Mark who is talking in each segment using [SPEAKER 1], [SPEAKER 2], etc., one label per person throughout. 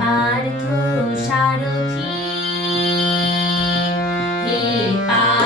[SPEAKER 1] পার্থ সারথি। হে পার্থ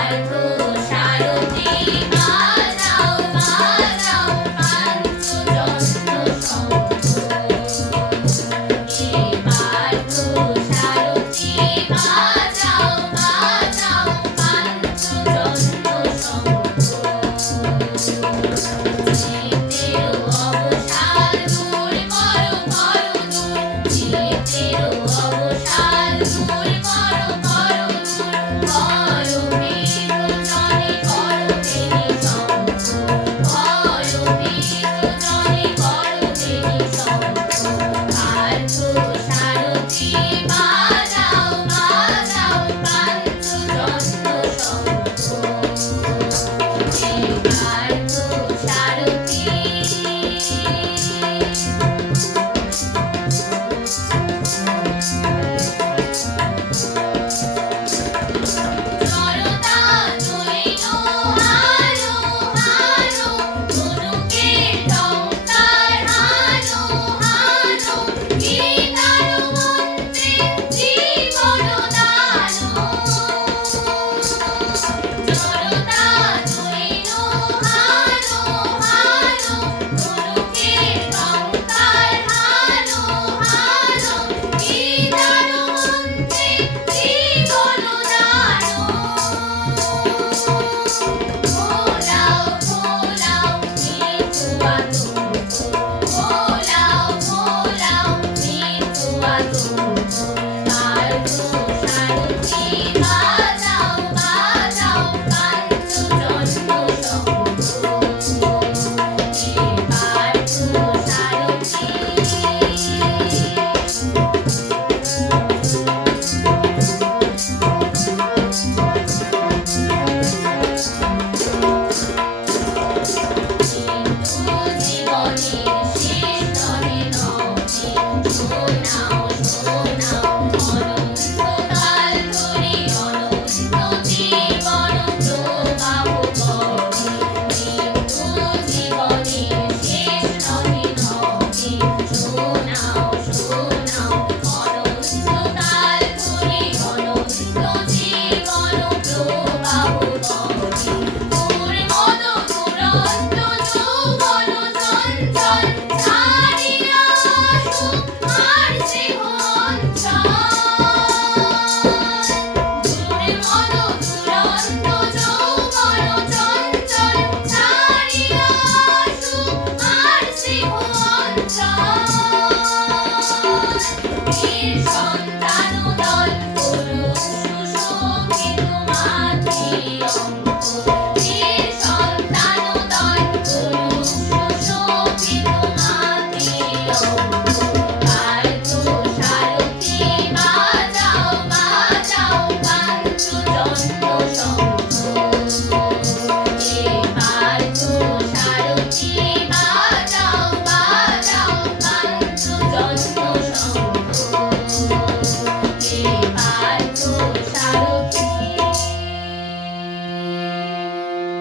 [SPEAKER 1] পার্থ সারথি শোনাও